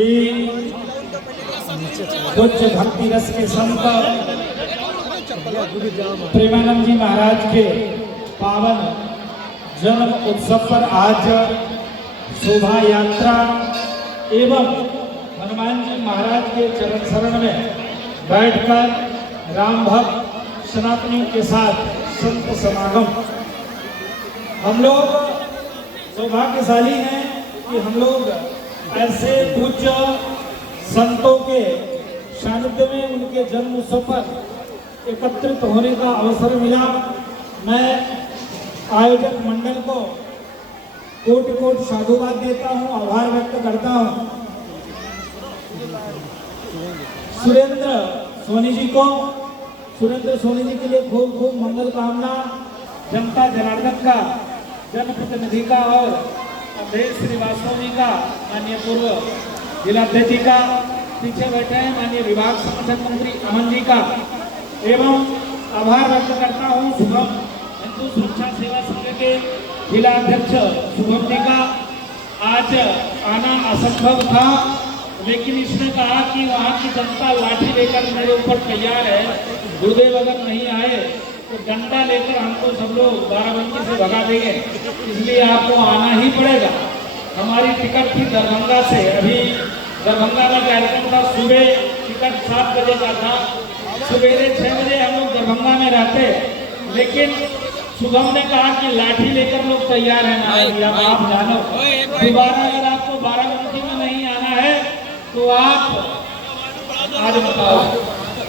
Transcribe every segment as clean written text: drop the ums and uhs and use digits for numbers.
कि पूज्य भक्ति रस के संत प्रेमानंद जी महाराज के पावन जन्म उत्सव पर आज शोभा यात्रा एवं हनुमान जी महाराज के चरण शरण में बैठकर राम भक्त सनातनियों के साथ संत समागम। हम लोग सौभाग्यशाली हैं कि हम लोग ऐसे पूज्य संतों के सानिध्य में उनके जन्म उत्सव पर एकत्रित होने का अवसर मिला। मैं आयोजक मंडल को कोटि कोटि साधुवाद देता हूं, आभार व्यक्त करता हूं। सुरेंद्र सोनी जी के लिए खूब खूब मंगल कामना। जनता जनार्दन का, जनप्रतिनिधि का और अवधेश श्रीवास्तव जी का, माननीय पूर्व जिलाध्यक्ष जी का, पीछे बैठे हैं माननीय विभाग संगठन मंत्री अमन जी का एवं आभार व्यक्त करता हूँ शुभम हिंदू सुरक्षा सेवा संघ के जिला अध्यक्ष शुभम जी का। आज आना असंभव था, लेकिन इसने कहा कि वहाँ की जनता लाठी लेकर मेरे ऊपर तैयार है, गुरुदेव अगर नहीं आए तो डंडा लेकर हमको सब लोग बाराबंकी से भगा देंगे, इसलिए आपको आना ही पड़ेगा। हमारी टिकट थी दरभंगा से, अभी दरभंगा का कार्यक्रम था, सुबह टिकट 7 बजे का था, सवेरे 6 बजे हम लोग दरभंगा में रहते, लेकिन शुभम ने कहा कि लाठी लेकर लोग तैयार हैं ना, आप जानो दोबारा अगर आपको बाराबंकी में नहीं आना है तो आप आज बताओ,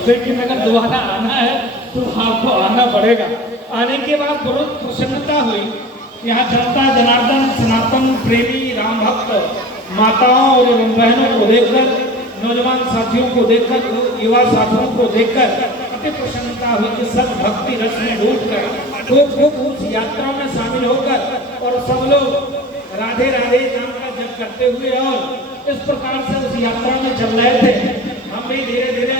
लेकिन अगर दोबारा आना है तो आपको आना पड़ेगा। आने के बाद बहुत प्रसन्नता हुई। यहाँ जनता जनार्दन सनातन प्रेमी राम भक्त माताओं और बहनों को देखकर, नौजवान साथियों को देखकर, युवा साथियों को देखकर अति प्रसन्नता हुई कि सब भक्ति रस में डूबकर उस यात्रा में शामिल होकर और सब लोग राधे राधे नाम का जप करते हुए और इस प्रकार से उस यात्रा में चल रहे थे। हम भी धीरे धीरे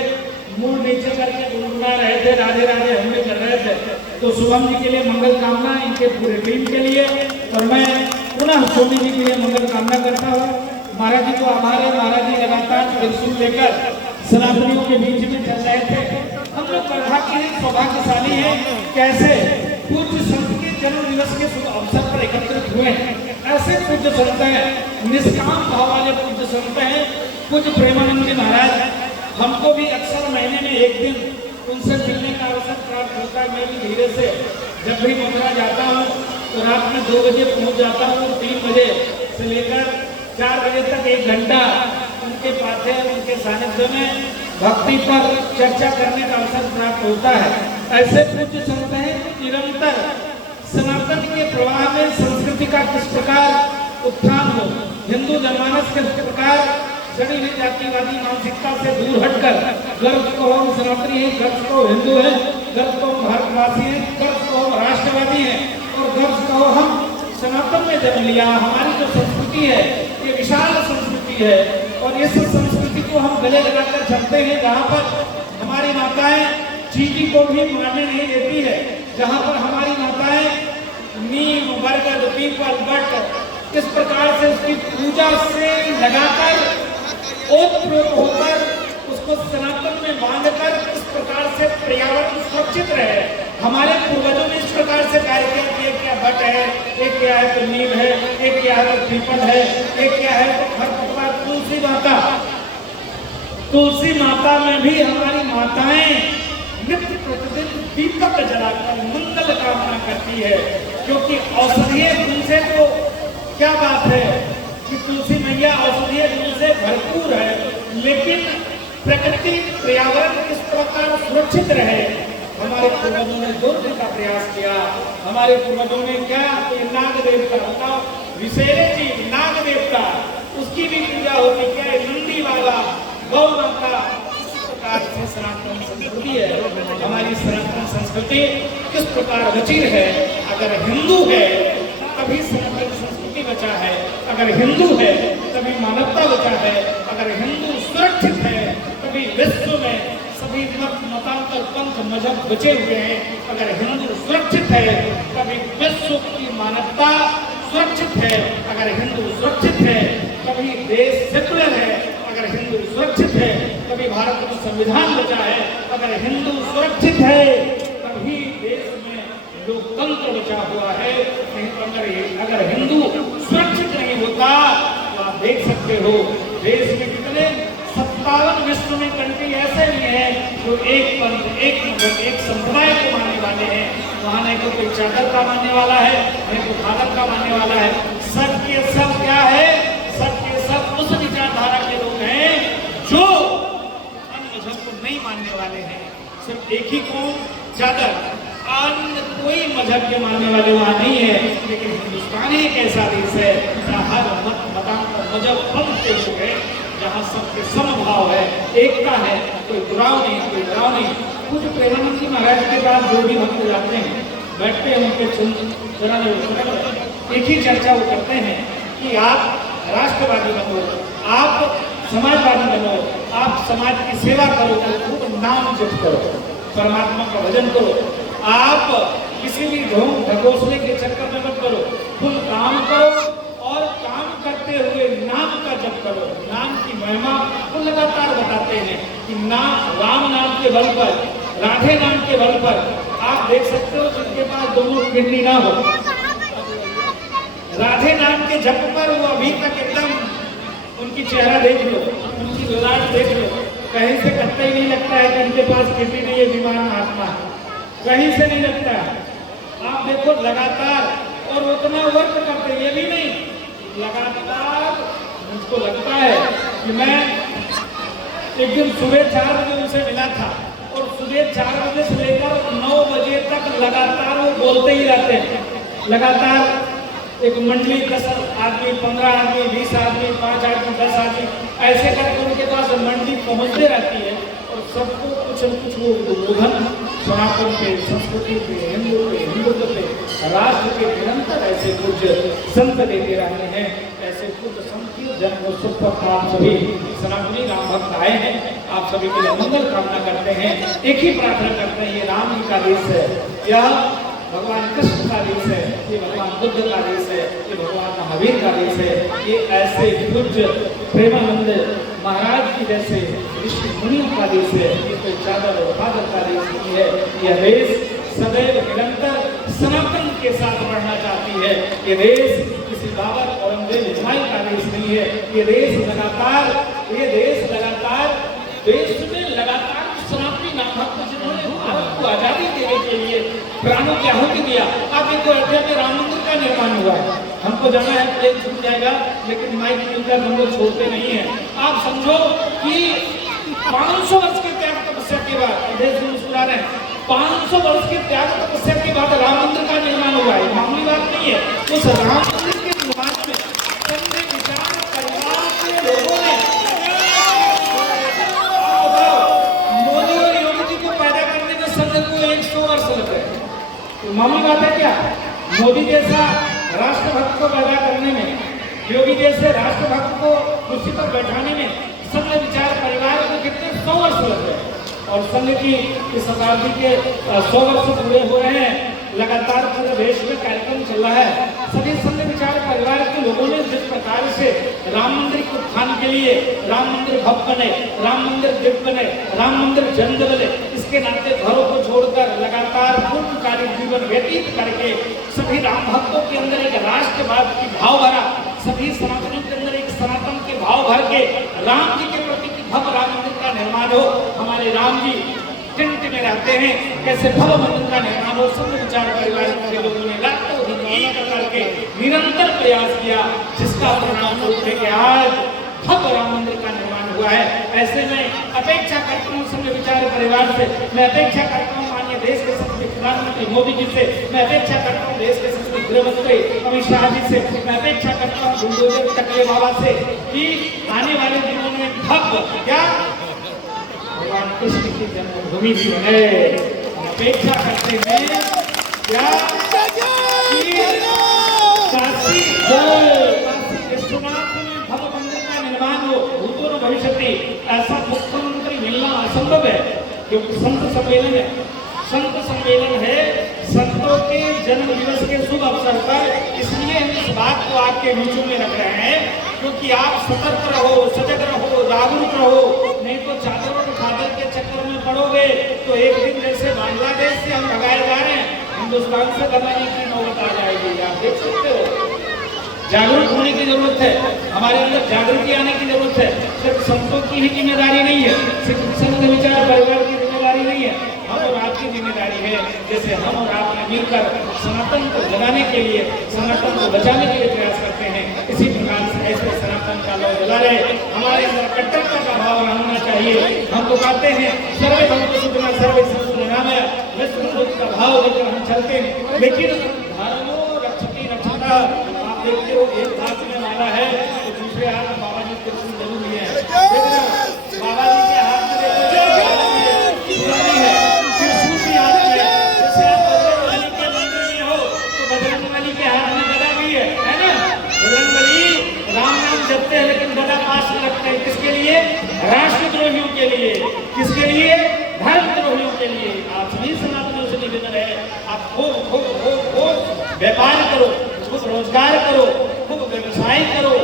मुंह नीचे करके गुनगुना रहे थे, राधे राधे हम भी कर रहे थे। तो शुभम जी के लिए मंगल कामना, इनके पूरे टीम के लिए, और मैं पुनः सोनी जी के लिए मंगल कामना करता हूँ। महाराज जी को आभार है, महाराज जी लगातार त्रिशूल लेकर सनातनियों के बीच में चल रहे थे। हम लोग सौभाग्यशाली हैं, कैसे पूज्य संत के जन्म दिवस के शुभ अवसर पर एकत्रित हुए हैं। ऐसे पूज्य संत हैं, निष्काम भाव वाले पूज्य संत हैं पूज्य प्रेमानंद जी महाराज। हमको भी अक्सर महीने में एक दिन उनसे मिलने का अवसर प्राप्त होता है। मैं भी धीरे से जब भी मथुरा जाता हूँ तो रात में 2 बजे पहुँच जाता हूँ, 3 बजे से लेकर 4 बजे तक 1 घंटा उनके पाथे उनके सानिध्य में भक्ति पर चर्चा करने का अवसर प्राप्त होता है। ऐसे पूज्य संत हैं निरंतर सनातन के प्रवाह में संस्कृति का किस प्रकार उत्थान हो, हिंदू जनमानस किस प्रकार जड़ी हुई जातिवादी मानसिकता से दूर हटकर गर्व को हम सनातनी हैं, गर्व को हिंदू हैं, गर्व को भारतवासी हैं, गर्व को राष्ट्रवादी हैं और गर्व को हम सनातन में जन्म लिया। हमारी जो संस्कृति है ये विशाल संस्कृति है और इस संस्कृति को हम गले लगाकर चलते हैं। जहाँ पर हमारी माताएं चींटी को भी मारने नहीं देती है, जहाँ पर हमारी माताएं नीम बरगद पीपल बट इस प्रकार से उसकी पूजा से लगाकर ओतप्रोत होकर उसको सनातन में बांधकर इस प्रकार से पर्यावरण सुरक्षित रहे। हमारे पूर्वजों ने इस प्रकार से कार्य किया कि एक क्या बट है, एक क्या है तो नीम है, एक क्या है तो पीपल है, एक क्या है तो खरपतवार। तुलसी माता में भी हमारी माताएं नित्य प्रतिदिन दीपक जलाकर मंगल कामना करती है, क्योंकि औषधीय गुण से तो क्या बात है कि तुलसी मैया औषधीय गुण से भरपूर है, लेकिन प्रकृति पर्यावरण किस प्रकार सुरक्षित रहे हमारे पूर्वजों ने दूर का प्रयास किया। हमारे पूर्वजों ने क्या, नाग देवता बताओ, विशेष जीव नाग देवता, उसकी भी पूजा होती क्या, नंदी वाला गौ माता। इस प्रकार से सनातन संस्कृति है। हमारी सनातन संस्कृति किस प्रकार रची है। अगर हिंदू है तभी सनातन संस्कृति बचा है, अगर हिंदू है तभी मानवता बचा है, अगर हिंदू सुरक्षित है तभी विश्व में सभी मत मतांतर पंथ मजहब बचे हुए हैं। अगर हिंदू सुरक्षित है तभी विश्व की मानवता सुरक्षित है, अगर हिंदू सुरक्षित है तभी देश सेकुलर है, भारत में संविधान बचा है। अगर हिंदू सुरक्षित है तभी देश में लोकतंत्र बचा हुआ है। अगर हिंदू सुरक्षित नहीं होता तो आप देख सकते हो देश में कितने 57 विश्व में कंट्री ऐसे भी हैं जो एक पंथ, एक मजहब, एक संप्रदाय को मानने वाले हैं। वहां नहीं तो कोई चादर का मानने वाला है, नहीं तो भारत का मानने वाला है। सब के सब क्या है? सब के सब उस विचारधारा के लोग हैं जो अन्य मजहब को नहीं मानने वाले हैं। सिर्फ एक ही कौम चादर, अन्य कोई मजहब के मानने वाले वहां नहीं है। लेकिन हिंदुस्तान एक ऐसा देश है जहाँ हर मत, मतांतर, मजहब, पंथ के लोग हैं, जहाँ सबके समभाव है, एकता है, कोई बुराव नहीं, कोई डराव नहीं। कुछ प्रेमानंद जी महाराज के पास जो भी भक्त जाते हैं, बैठते हैं, उनके एक ही चर्चा वो करते हैं कि आप राष्ट्रवादी बनो, आप समाजवादी बनो, आप समाज की सेवा करो, खूब नाम जप करो, परमात्मा का भजन करो, आप किसी भी ढोंग ढकोसले के चक्कर में मत करो, तुम काम करो और काम करते हुए नाम का जप करो। नाम की महिमा वो लगातार बताते हैं कि नाम, राम नाम के बल पर, राधे नाम के बल पर आप देख सकते हो जिनके पास दोनों किडनी ना हो, राधे नाम के जप पर वो अभी तक एकदम, उनकी चेहरा देख लो, उनकी ललाट देख लो, कहीं से कतई नहीं लगता है कि उनके पास किडनी नहीं है, बीमार आत्मा है, कहीं से नहीं लगता है। आप देखो लगातार, और उतना वर्क करते, ये भी नहीं लगातार। मुझको लगता है कि मैं एक दिन सुबह 4 बजे उनसे मिला था और सुबह 4 बजे से लेकर 9 बजे तक लगातार वो बोलते ही रहते हैं। लगातार एक मंडली 10 आदमी, 15 आदमी, 20 आदमी, 5 आदमी, 10 आदमी, ऐसे करके उनके पास मंडली पहुंचते रहती है और सबको कुछ न कुछ वो उद्बोधन सनातन के, संस्कृति के, हिंदुत्व के, राष्ट्र के निरंतर ऐसे कुछ संत देते रहते हैं। ऐसे कुछ संत की जन्मोत्सव पर आप सभी सनातनी राम भक्त आए हैं, आप सभी के लिए मंगल कामना करते हैं। एक ही प्रार्थना करते हैं, ये राम जी का देश है, यह भगवान कृष्ण का देश है, ये भगवान बुद्ध का देश है, ये भगवान महावीर का देश है, ये ऐसे पूज्य प्रेमानंद महाराज की जैसे ऋषि मुनियों का देश है, ये कोई चादर और फादर का देश नहीं है। यह देश सदैव निरंतर सनातन के साथ बढ़ना चाहती है। ये देश किसी बाबर, औरंगजेब, इस्माइल का देश नहीं है। ये देश लगातार देश में लगातार सनातनी नामभक्त जिन्होंने भारत को आजादी देने के लिए प्राणों की आहुति दिया। आप देखो अयोध्या में राम मंदिर का निर्माण हुआ है, हमको जाना है, प्लेन छूट जाएगा, लेकिन माइक मिलकर हम लोग छोड़ते नहीं है। आप समझो कि 500 वर्ष के त्याग तपस्या के बाद, देश में मुस्कुरा रहे हैं, 500 वर्ष के त्याग तपस्या के बाद राम मंदिर का निर्माण हुआ है, मामूली बात नहीं है। उस राम मंदिर के निर्माण में संघ विचार परिवार के लोगों ने, मोदी और योगी जी को पैदा करने में संघ को 100 वर्ष लग गए। तो मामूली बात है क्या? मोदी जैसा राष्ट्रभक्त को पैदा करने में, योगी जैसे राष्ट्रभक्त को कुर्सी पर बैठाने में संघ विचार परिवार को कितने 100 वर्ष लग गए। और संघ की इस शताब्दी के 100 वर्ष पूरे हो रहे हैं। लगातार पूरे देश में कार्यक्रम चल रहा है। सभी संघ विचार परिवार के लोगों ने जिस प्रकार से राम मंदिर के उत्थान के लिए, राम मंदिर भव्य बने, राम मंदिर दिव्य बने, राम मंदिर जन बने, इसके नाते घरों को छोड़कर लगातार पूर्णकालिक जीवन व्यतीत करके सभी राम भक्तों के अंदर एक राष्ट्रवाद की भाव भरा, सभी सनातनियों के अंदर एक सनातन के भाव भर के राम जी के प्रति भव्य राम मंदिर का निर्माण हो। हमारे राम जी टिंट में रहते हैं, कैसे भव्य मंदिर का निर्माण हो। संघ विचार परिवार के लोगों ने रातों दिन एक करके निरंतर प्रयास किया, जिसका परिणाम रूप है कि आज भव्य राम मंदिर का निर्माण हुआ है। ऐसे में अपेक्षा करता हूँ संघ विचार परिवार से, मैं अपेक्षा करता हूँ माननीय देश के सबसे प्रधानमंत्री मोदी जी से, मैं अपेक्षा करता हूँ देश के सबसे गृह मंत्री अमित शाह जी से, मैं अपेक्षा करता हूँ बुलडोजर टकले बाबा से कि आने वाले दिनों में भव्य क्या भगवान कृष्ण की जन्मभूमि भी है। अपेक्षा करते हैं क्या काशी विश्वनाथ में भव्य मंदिर का निर्माण हो, भूतो न भविष्यति। ऐसा मुख्यमंत्री मिलना असंभव है, क्योंकि संत सम्मेलन है। संत सम्मेलन है संतों के जन्म दिवस के शुभ अवसर पर, इसलिए हम इस बात को आपके बीचों में रख रहे हैं क्योंकि आप सतर्क रहो, सजग रहो, जागरूक रहो, नहीं तो चादर और चादर के चक्कर में पड़ोगे तो एक दिन जैसे बांग्लादेश से हम भगाए जा रहे हैं, हिंदुस्तान से भगाने की नौबत आ जाएगी। आप देख सकते हो। जागरूक होने की जरूरत है, हमारे अंदर जागृति आने की जरूरत है। सिर्फ संतों की ही जिम्मेदारी नहीं है, सिर्फ संत विचार परिवार की जिम्मेदारी नहीं है, हम और आपकी जिम्मेदारी है। जैसे हम और आप मिलकर सनातन को जगाने के लिए, सनातन को बचाने के लिए प्रयास करते हैं, इसी प्रकार से ऐसे सनातन का लौ जला रहे। हमारे अंदर कट्टरता का भाव होना चाहिए। हम तो कहते हैं सर्वे भक्तों सुखना सर्वे संतु नामय, विश्व का भाव लेकर हम चलते हैं। लेकिन धर्मो रक्षति रक्षता, आप देखते हो एक हाथ में माला है तो दूसरे हाथ में बाबा जी त्रिशूल जरूर लिए हैं। बाबा जी के हाथ में जपते हैं लेकिन गदा पास में रखते हैं। किसके लिए? राष्ट्रद्रोहियों के लिए। किसके लिए? धर्मद्रोहियों के लिए। आप सभी सनातनियों से निवेदन है, आप खूब व्यापार करो, खूब रोजगार करो, खूब व्यवसाय करो,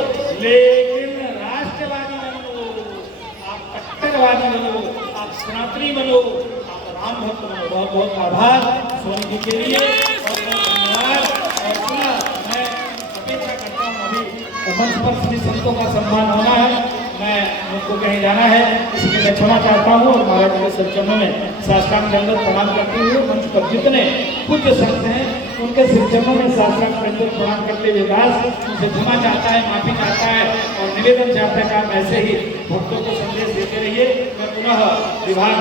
लेकिन राष्ट्रवादी बनो, आप कट्टरवादी बनो, आप सनातनी बनो, आप राम भक्त बनो। बहुत बहुत आभार सोनी जी के लिए, बहुत बहुत धन्यवाद। और पुनः मैं अपेक्षा करता हूँ अभी मंच पर सभी संतों का सम्मान होना है, मैं मुझको कहीं जाना है, इसलिए मैं क्षमा चाहता हूँ और महाराज के सिर चरणों में साष्टांग दंडवत प्रणाम करते हुए मंच पर जितने पूज्य संत हैं उनके सिर चरणों में साष्टांग दंडवत प्रणाम करते हुए दास उनसे क्षमा चाहता है, माफी चाहता है और निवेदन चाहता है कि आप ऐसे ही भक्तों को संदेश देते रहिए। मैं पुनः विभाग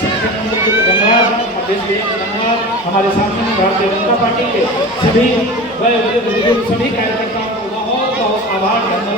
शिक्षक मंडल को धन्यवाद, देश के धन्यवाद, हमारे सामने भारतीय जनता पार्टी के सभी सभी कार्यकर्ताओं को बहुत बहुत आभार, धन्यवाद।